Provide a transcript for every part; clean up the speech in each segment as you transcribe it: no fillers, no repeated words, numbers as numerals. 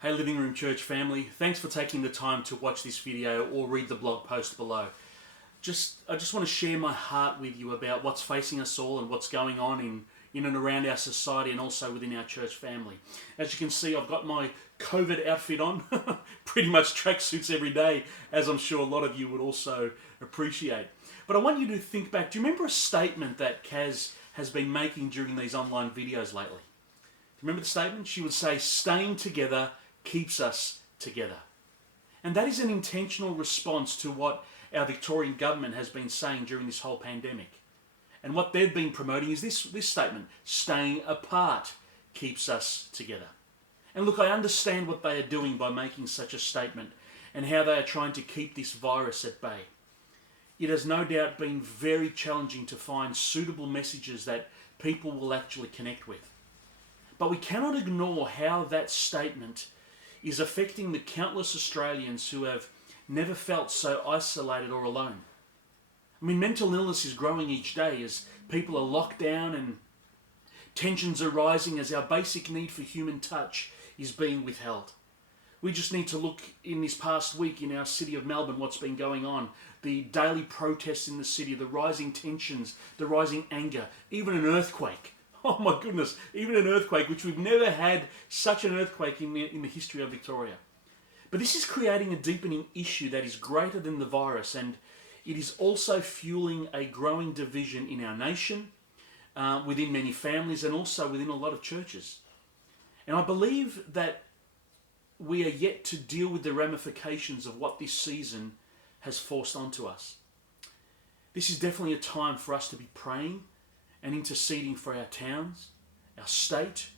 Hey Living Room Church family, thanks for taking the time to watch this video or read the blog post below. I just want to share my heart with you about what's facing us all and what's going on in and around our society and also within our church family. As you can see, I've got my COVID outfit on, pretty much tracksuits every day, as I'm sure a lot of you would also appreciate. But I want you to think back, do you remember a statement that Kaz has been making during these online videos lately? Do you remember the statement? She would say, "Staying together keeps us together." And that is an intentional response to what our Victorian government has been saying during this whole pandemic. And what they've been promoting is this statement: staying apart keeps us together. And look, I understand what they are doing by making such a statement and how they are trying to keep this virus at bay. It has no doubt been very challenging to find suitable messages that people will actually connect with. But we cannot ignore how that statement is affecting the countless Australians who have never felt so isolated or alone. I mean, mental illness is growing each day as people are locked down and tensions are rising as our basic need for human touch is being withheld. We just need to look in this past week in our city of Melbourne, what's been going on, the daily protests in the city, the rising tensions, the rising anger, even an earthquake. Oh my goodness, even an earthquake, which we've never had such an earthquake in the history of Victoria. But this is creating a deepening issue that is greater than the virus, and it is also fueling a growing division in our nation, within many families, and also within a lot of churches. And I believe that we are yet to deal with the ramifications of what this season has forced onto us. This is definitely a time for us to be praying and interceding for our towns, our state,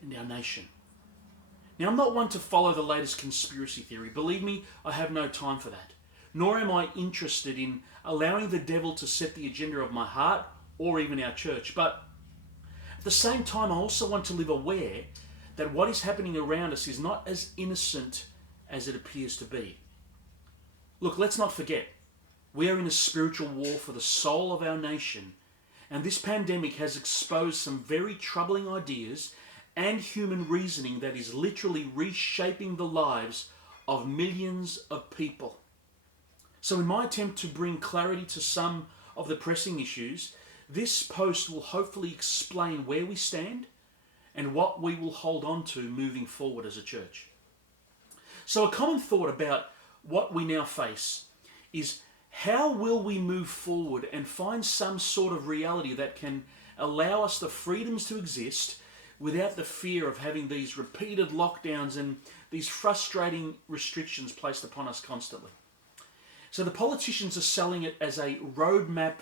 and our nation. Now, I'm not one to follow the latest conspiracy theory. Believe me, I have no time for that. Nor am I interested in allowing the devil to set the agenda of my heart or even our church. But at the same time, I also want to live aware that what is happening around us is not as innocent as it appears to be. Look, let's not forget, we are in a spiritual war for the soul of our nation. And this pandemic has exposed some very troubling ideas and human reasoning that is literally reshaping the lives of millions of people. So in my attempt to bring clarity to some of the pressing issues, this post will hopefully explain where we stand and what we will hold on to moving forward as a church. So a common thought about what we now face is, how will we move forward and find some sort of reality that can allow us the freedoms to exist without the fear of having these repeated lockdowns and these frustrating restrictions placed upon us constantly? So the politicians are selling it as a roadmap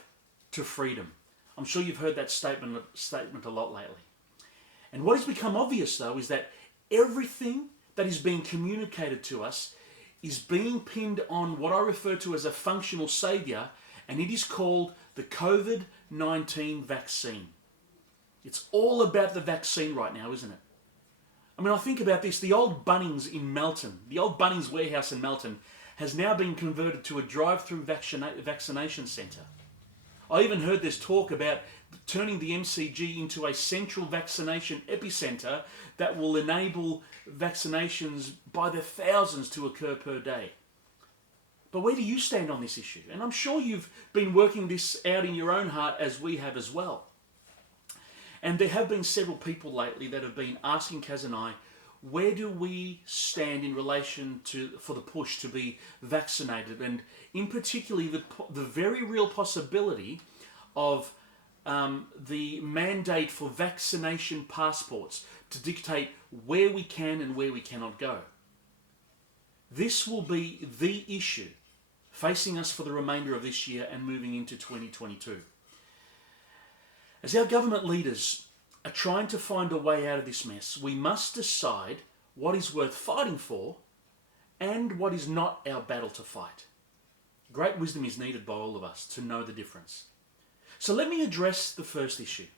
to freedom. I'm sure you've heard that statement a lot lately. And what has become obvious, though, is that everything that is being communicated to us is being pinned on what I refer to as a functional saviour, and it is called the COVID-19 vaccine. It's all about the vaccine right now, isn't it? I mean, I think about this. The old Bunnings in Melton, the old Bunnings warehouse in Melton, has now been converted to a drive-through vaccination centre. I even heard this talk about turning the MCG into a central vaccination epicentre that will enable vaccinations by the thousands to occur per day. But where do you stand on this issue? And I'm sure you've been working this out in your own heart, as we have as well. And there have been several people lately that have been asking Kaz and I, where do we stand in relation for the push to be vaccinated, and in particular the very real possibility of the mandate for vaccination passports to dictate where we can and where we cannot go. This will be the issue facing us for the remainder of this year and moving into 2022. As our government leaders are trying to find a way out of this mess, we must decide what is worth fighting for and what is not our battle to fight. Great wisdom is needed by all of us to know the difference. So let me address the first issue.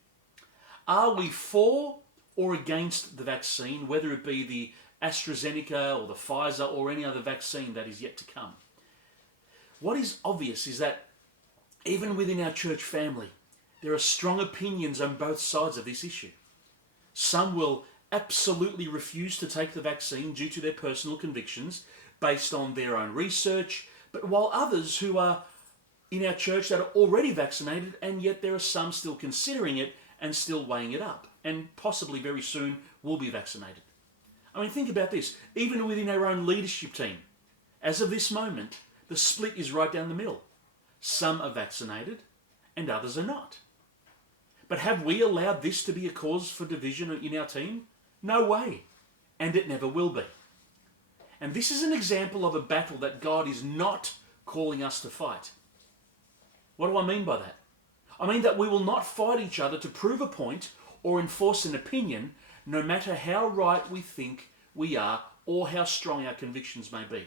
Are we for or against the vaccine, whether it be the AstraZeneca or the Pfizer or any other vaccine that is yet to come? What is obvious is that even within our church family, there are strong opinions on both sides of this issue. Some will absolutely refuse to take the vaccine due to their personal convictions based on their own research, but while others who are in our church that are already vaccinated, and yet there are some still considering it and still weighing it up, and possibly very soon will be vaccinated. I mean, think about this. Even within our own leadership team, as of this moment, the split is right down the middle. Some are vaccinated and others are not. But have we allowed this to be a cause for division in our team? No way. And it never will be. And this is an example of a battle that God is not calling us to fight. What do I mean by that? I mean that we will not fight each other to prove a point or enforce an opinion, no matter how right we think we are or how strong our convictions may be.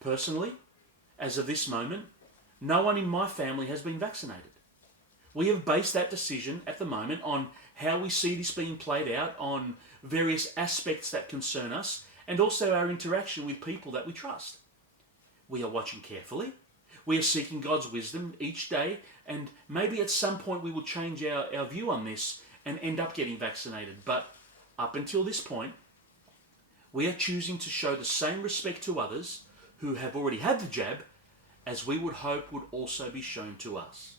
Personally, as of this moment, no one in my family has been vaccinated. We have based that decision at the moment on how we see this being played out, on various aspects that concern us, and also our interaction with people that we trust. We are watching carefully. We are seeking God's wisdom each day, and maybe at some point we will change our view on this and end up getting vaccinated. But up until this point, we are choosing to show the same respect to others who have already had the jab as we would hope would also be shown to us.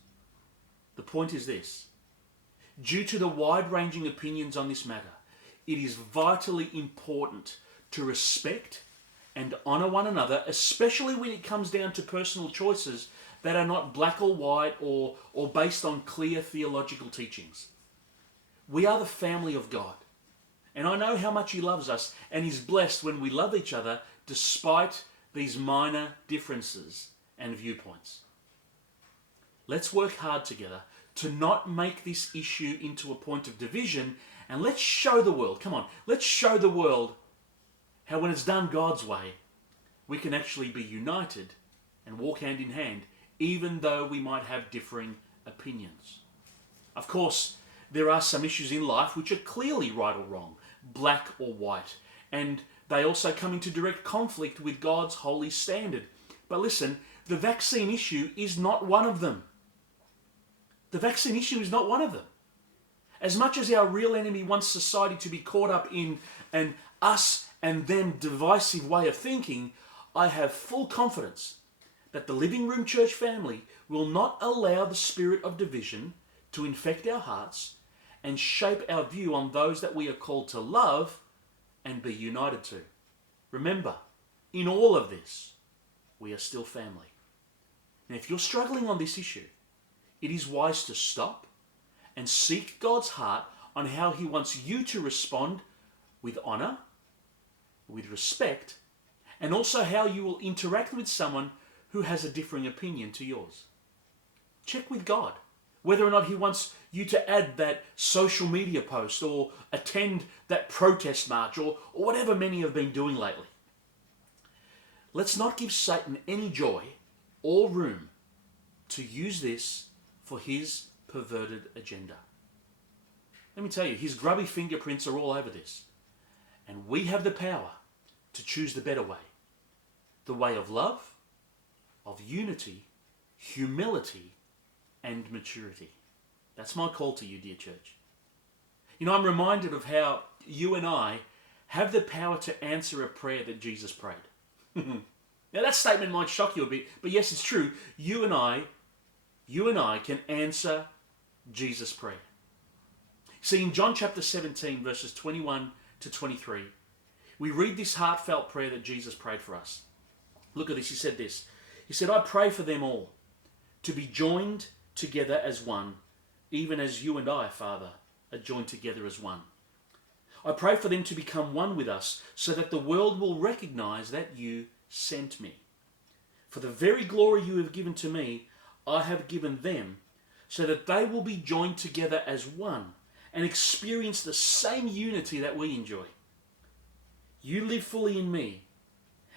The point is this: due to the wide-ranging opinions on this matter, it is vitally important to respect and honour one another, especially when it comes down to personal choices that are not black or white or based on clear theological teachings. We are the family of God, and I know how much He loves us and is blessed when we love each other despite these minor differences and viewpoints. Let's work hard together to not make this issue into a point of division, and let's show the world, come on, let's show the world how when it's done God's way, we can actually be united and walk hand in hand, even though we might have differing opinions. Of course, there are some issues in life which are clearly right or wrong, black or white, and they also come into direct conflict with God's holy standard. But listen, the vaccine issue is not one of them. The vaccine issue is not one of them. As much as our real enemy wants society to be caught up in an us and them divisive way of thinking, I have full confidence that the Living Room Church family will not allow the spirit of division to infect our hearts and shape our view on those that we are called to love and be united to. Remember, in all of this, we are still family. Now, if you're struggling on this issue, it is wise to stop and seek God's heart on how He wants you to respond with honour, with respect, and also how you will interact with someone who has a differing opinion to yours. Check with God whether or not He wants you to add that social media post or attend that protest march or whatever many have been doing lately. Let's not give Satan any joy or room to use this for his perverted agenda. Let me tell you, his grubby fingerprints are all over this. And we have the power to choose the better way. The way of love, of unity, humility, and maturity. That's my call to you, dear church. You know, I'm reminded of how you and I have the power to answer a prayer that Jesus prayed. Now that statement might shock you a bit, but yes, it's true. You and I can answer Jesus' prayer. See, in John chapter 17, verses 21 to 23, we read this heartfelt prayer that Jesus prayed for us. Look at this. He said this. He said, I pray for them all to be joined together as one, even as you and I, Father, are joined together as one. I pray for them to become one with us so that the world will recognize that you sent me. For the very glory you have given to me, I have given them, so that they will be joined together as one and experience the same unity that we enjoy. You live fully in me,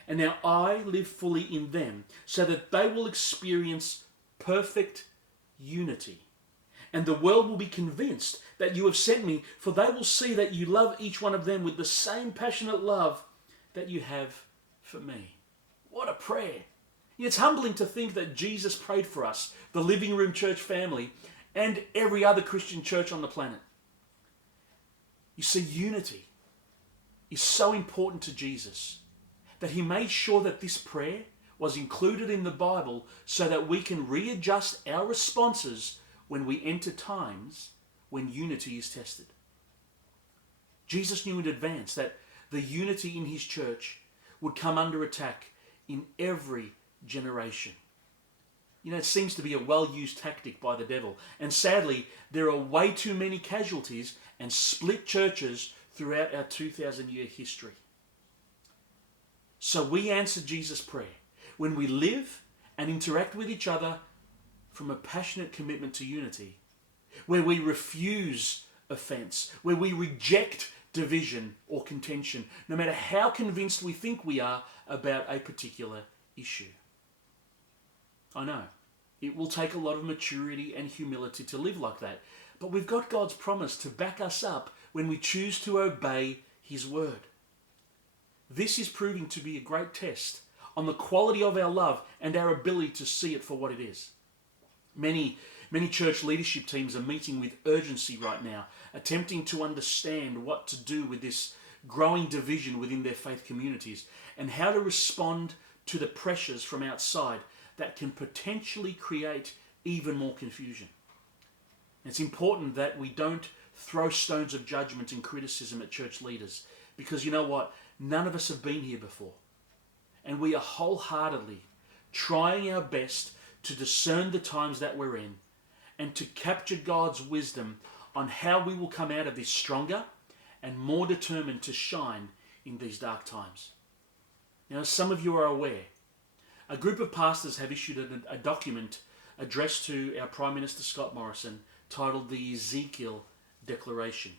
and now I live fully in them, so that they will experience perfect unity. And the world will be convinced that you have sent me, for they will see that you love each one of them with the same passionate love that you have for me. What a prayer. It's humbling to think that Jesus prayed for us, the Living Room Church family, and every other Christian church on the planet. You see, unity is so important to Jesus that he made sure that this prayer was included in the Bible so that we can readjust our responses when we enter times when unity is tested. Jesus knew in advance that the unity in his church would come under attack in every generation. You know, it seems to be a well-used tactic by the devil. And sadly, there are way too many casualties and split churches throughout our 2,000-year history. So we answer Jesus' prayer when we live and interact with each other from a passionate commitment to unity, where we refuse offense, where we reject division or contention, no matter how convinced we think we are about a particular issue. I know, it will take a lot of maturity and humility to live like that, but we've got God's promise to back us up when we choose to obey his word. This is proving to be a great test on the quality of our love and our ability to see it for what it is. Many church leadership teams are meeting with urgency right now, attempting to understand what to do with this growing division within their faith communities and how to respond to the pressures from outside that can potentially create even more confusion. It's important that we don't throw stones of judgment and criticism at church leaders, because you know what? None of us have been here before. And we are wholeheartedly trying our best to discern the times that we're in and to capture God's wisdom on how we will come out of this stronger and more determined to shine in these dark times. Now, as some of you are aware, a group of pastors have issued a document addressed to our Prime Minister Scott Morrison titled the Ezekiel Declaration.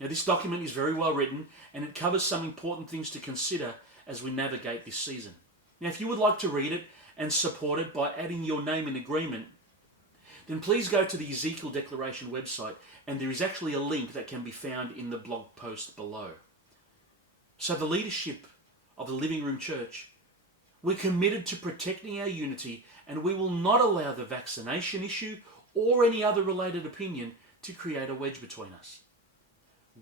Now, this document is very well written and it covers some important things to consider as we navigate this season. Now, if you would like to read it and support it by adding your name in agreement, then please go to the Ezekiel Declaration website, and there is actually a link that can be found in the blog post below. So the leadership of the Living Room Church, we're committed to protecting our unity, and we will not allow the vaccination issue or any other related opinion to create a wedge between us.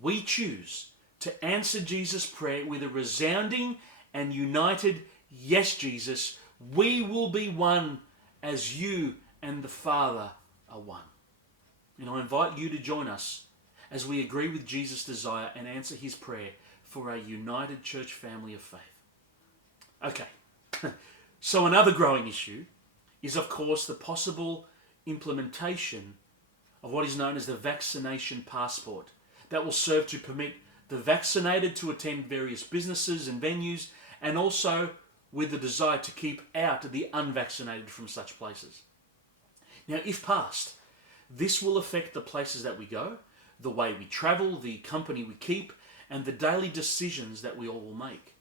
We choose to answer Jesus' prayer with a resounding and united, yes, Jesus, we will be one as you and the Father are one. And I invite you to join us as we agree with Jesus' desire and answer his prayer for a united church family of faith. Okay, so another growing issue is, of course, the possible implementation of what is known as the vaccination passport that will serve to permit the vaccinated to attend various businesses and venues, and also with the desire to keep out the unvaccinated from such places. Now, if passed, this will affect the places that we go, the way we travel, the company we keep, and the daily decisions that we all will make.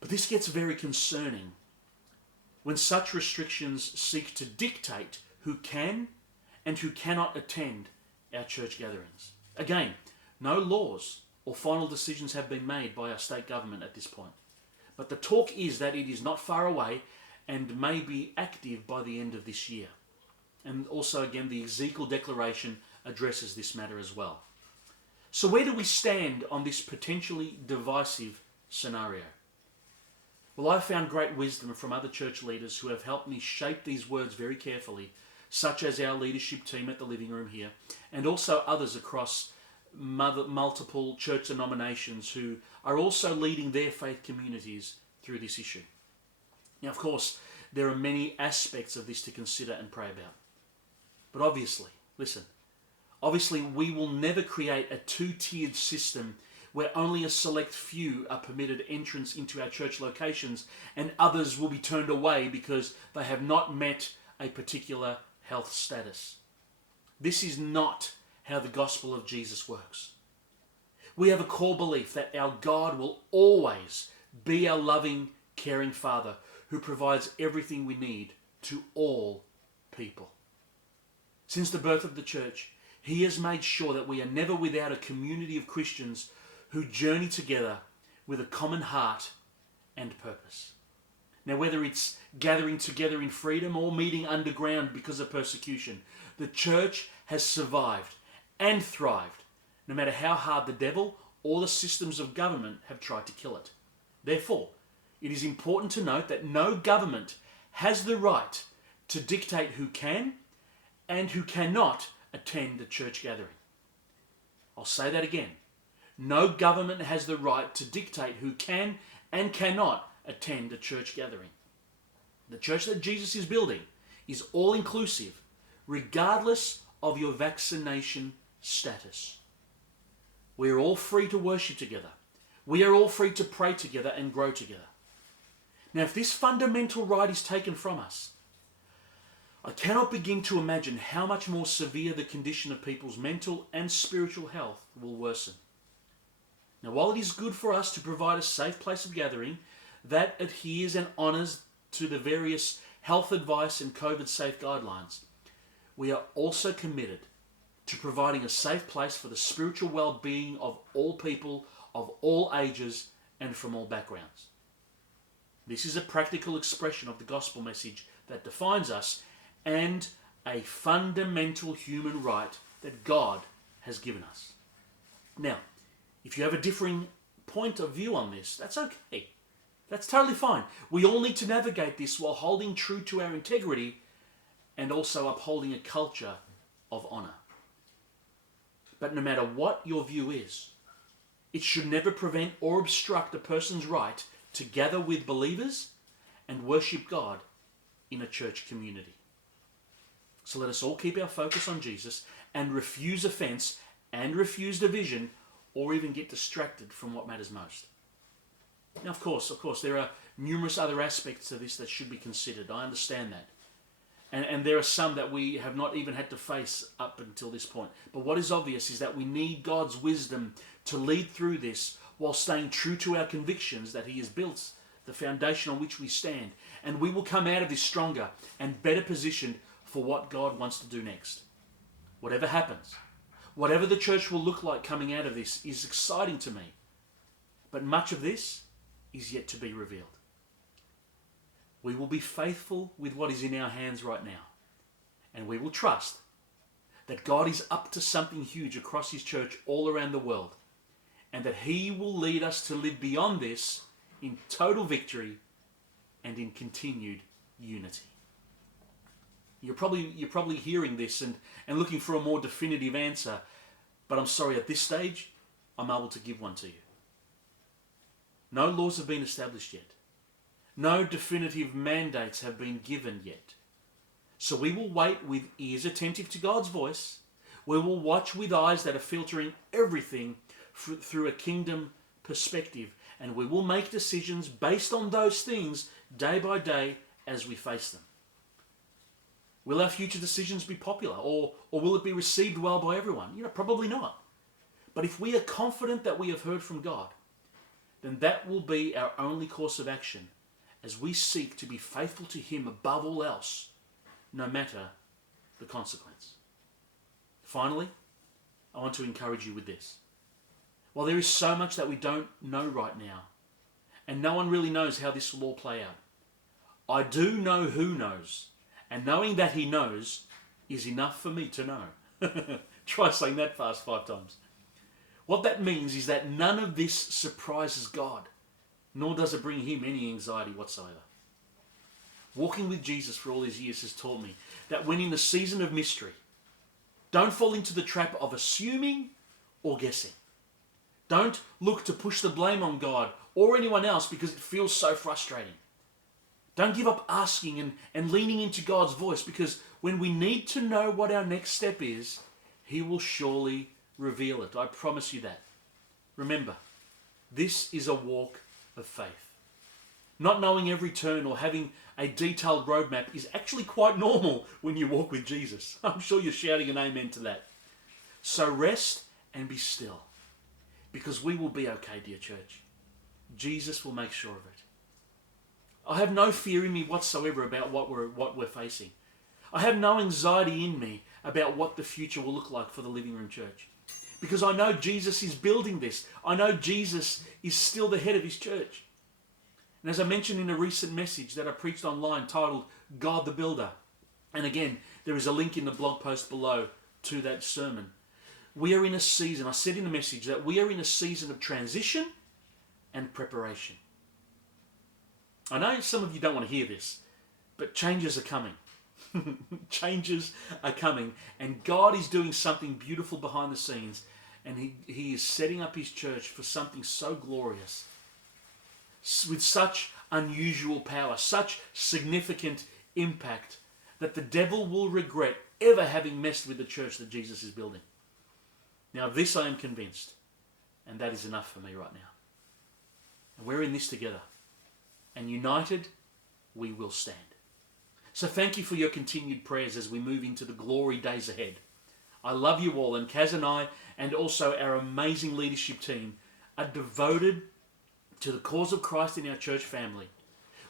But this gets very concerning when such restrictions seek to dictate who can and who cannot attend our church gatherings. Again, no laws or final decisions have been made by our state government at this point. But the talk is that it is not far away and may be active by the end of this year. And also, again, the Ezekiel Declaration addresses this matter as well. So where do we stand on this potentially divisive scenario? Well, I've found great wisdom from other church leaders who have helped me shape these words very carefully, such as our leadership team at the Living Room here, and also others across multiple church denominations who are also leading their faith communities through this issue. Now, of course, there are many aspects of this to consider and pray about. But obviously, we will never create a two-tiered system where only a select few are permitted entrance into our church locations and others will be turned away because they have not met a particular health status. This is not how the gospel of Jesus works. We have a core belief that our God will always be our loving, caring Father who provides everything we need to all people. Since the birth of the church, he has made sure that we are never without a community of Christians who journey together with a common heart and purpose. Now, whether it's gathering together in freedom or meeting underground because of persecution, the church has survived and thrived no matter how hard the devil or the systems of government have tried to kill it. Therefore, it is important to note that no government has the right to dictate who can and who cannot attend a church gathering. I'll say that again. No government has the right to dictate who can and cannot attend a church gathering. The church that Jesus is building is all-inclusive, regardless of your vaccination status. We are all free to worship together. We are all free to pray together and grow together. Now, if this fundamental right is taken from us, I cannot begin to imagine how much more severe the condition of people's mental and spiritual health will worsen. Now, while it is good for us to provide a safe place of gathering that adheres and honours to the various health advice and COVID-safe guidelines, we are also committed to providing a safe place for the spiritual well-being of all people, of all ages, and from all backgrounds. This is a practical expression of the gospel message that defines us and a fundamental human right that God has given us. Now, if you have a differing point of view on this, that's okay. That's totally fine. We all need to navigate this while holding true to our integrity and also upholding a culture of honour. But no matter what your view is, it should never prevent or obstruct a person's right to gather with believers and worship God in a church community. So let us all keep our focus on Jesus and refuse offence and refuse division, or even get distracted from what matters most. Now, of course, there are numerous other aspects to this that should be considered. I understand that. And there are some that we have not even had to face up until this point. But what is obvious is that we need God's wisdom to lead through this while staying true to our convictions that He has built the foundation on which we stand. And we will come out of this stronger and better positioned for what God wants to do next. Whatever happens, whatever the church will look like coming out of this is exciting to me. But much of this is yet to be revealed. We will be faithful with what is in our hands right now. And we will trust that God is up to something huge across His church all around the world. And that He will lead us to live beyond this in total victory and in continued unity. You're probably hearing this and looking for a more definitive answer. But I'm sorry, at this stage, I'm able to give one to you. No laws have been established yet. No definitive mandates have been given yet. So we will wait with ears attentive to God's voice. We will watch with eyes that are filtering everything through a kingdom perspective. And we will make decisions based on those things day by day as we face them. Will our future decisions be popular, or will it be received well by everyone? Probably not. But if we are confident that we have heard from God, then that will be our only course of action as we seek to be faithful to Him above all else, no matter the consequence. Finally, I want to encourage you with this. While there is so much that we don't know right now, and no one really knows how this will all play out, I do know who knows, and knowing that He knows is enough for me to know. Try saying that fast 5 times. What that means is that none of this surprises God, nor does it bring Him any anxiety whatsoever. Walking with Jesus for all these years has taught me that when in a season of mystery, don't fall into the trap of assuming or guessing. Don't look to push the blame on God or anyone else because it feels so frustrating. Don't give up asking and leaning into God's voice, because when we need to know what our next step is, He will surely reveal it. I promise you that. Remember, this is a walk of faith. Not knowing every turn or having a detailed roadmap is actually quite normal when you walk with Jesus. I'm sure you're shouting an amen to that. So rest and be still, because we will be okay, dear church. Jesus will make sure of it. I have no fear in me whatsoever about what we're facing. I have no anxiety in me about what the future will look like for the Living Room Church, because I know Jesus is building this. I know Jesus is still the head of His church. And as I mentioned in a recent message that I preached online titled God the Builder, and again, there is a link in the blog post below to that sermon, We are in a season, I said in the message, that we are in a season of transition and preparation. I know some of you don't want to hear this, but changes are coming. Changes are coming, and God is doing something beautiful behind the scenes, and He is setting up His church for something so glorious, with such unusual power, such significant impact, that the devil will regret ever having messed with the church that Jesus is building. Now, this I am convinced, and that is enough for me right now. And we're in this together, and united, we will stand. So thank you for your continued prayers as we move into the glory days ahead. I love you all, and Kaz and I, and also our amazing leadership team, are devoted to the cause of Christ in our church family.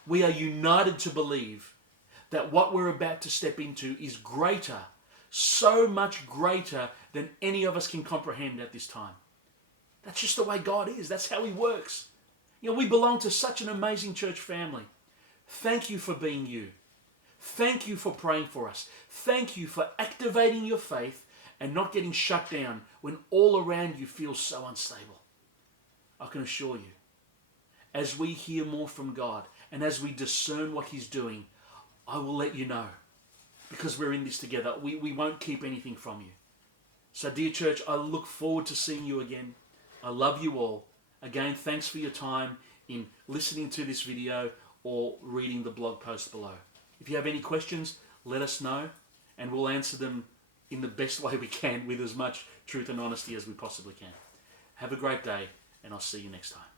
We are united to believe that what we're about to step into is greater, so much greater than any of us can comprehend at this time. That's just the way God is. That's how He works. You know, we belong to such an amazing church family. Thank you for being you. Thank you for praying for us. Thank you for activating your faith and not getting shut down when all around you feels so unstable. I can assure you, as we hear more from God and as we discern what He's doing, I will let you know, because we're in this together. We won't keep anything from you. So dear church, I look forward to seeing you again. I love you all. Again, thanks for your time in listening to this video or reading the blog post below. If you have any questions, let us know, and we'll answer them in the best way we can with as much truth and honesty as we possibly can. Have a great day, and I'll see you next time.